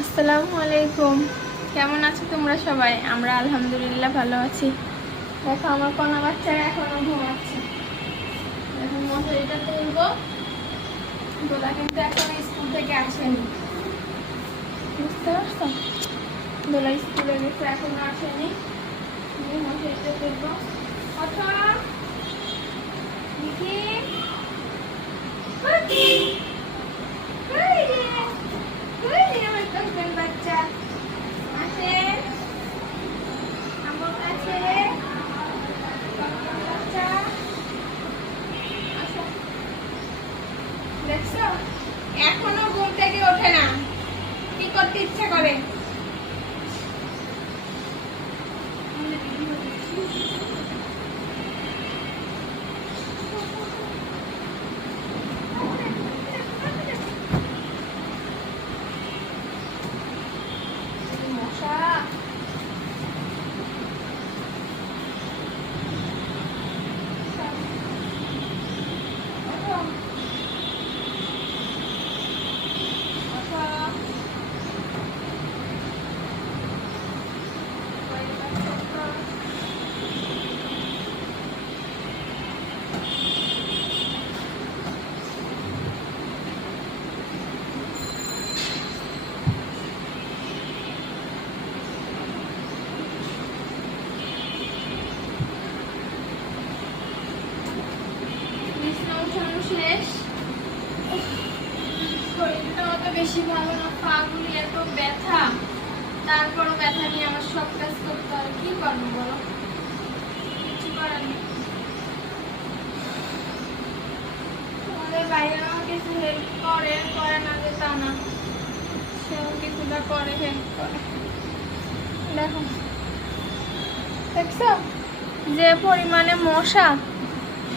আসসালামু আলাইকুম। কেমন আছো তোমরা সবাই? আমরা আলহামদুলিল্লাহ ভালো আছি। দেখো আমার কনা বাচ্চারা এখনো ঘুমাচ্ছে। এখন মশারিটা তুলবো। দোলা কিন্তু এখন স্কুল থেকে আসেনি, বুঝতে পারছো? দোলা স্কুলে গেছে, এখনো আসেনি। মশারিটা তুলবো। কথা দেখি বাচ্চা আসে আমার কাছে। দেখছো এখনো ঘুম থেকে ওঠে না, কি করতে ইচ্ছা করে? মশা শেষ। শরীরটা অত বেশি ভালো না, পাগুলি এত ব্যথা, তারপরও ব্যথা নিয়ে আমার সব কাজ করতে হয়। কি করবো বলো, কিছু করার নেই। আমাদের বাইরে আমার কিছু হেল্প করে না যে তা না, সেও কিছুটা করে, হেল্প করে। দেখো দেখছো যে পরিমাণে মশা,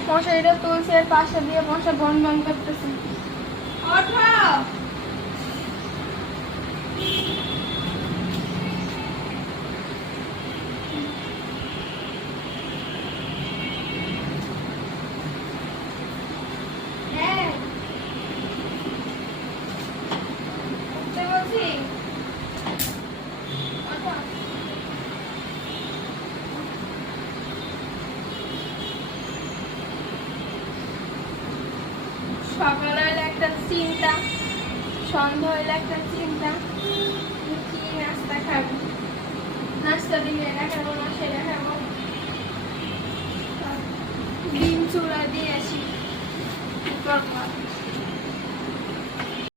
মশারিটা তুলছে, এর পাশে দিয়ে মশা বন বন করতেছে। ওঠো বলছি, সকাল হইলে একটা চিন্তা, সন্ধ্যা হইলে একটা চিন্তা, কি নাস্তা খাবো। নাস্তা দিলে এটা খাবো না সেটা খাবো। ডিম চূড়া দিয়ে আসি, কি করবো।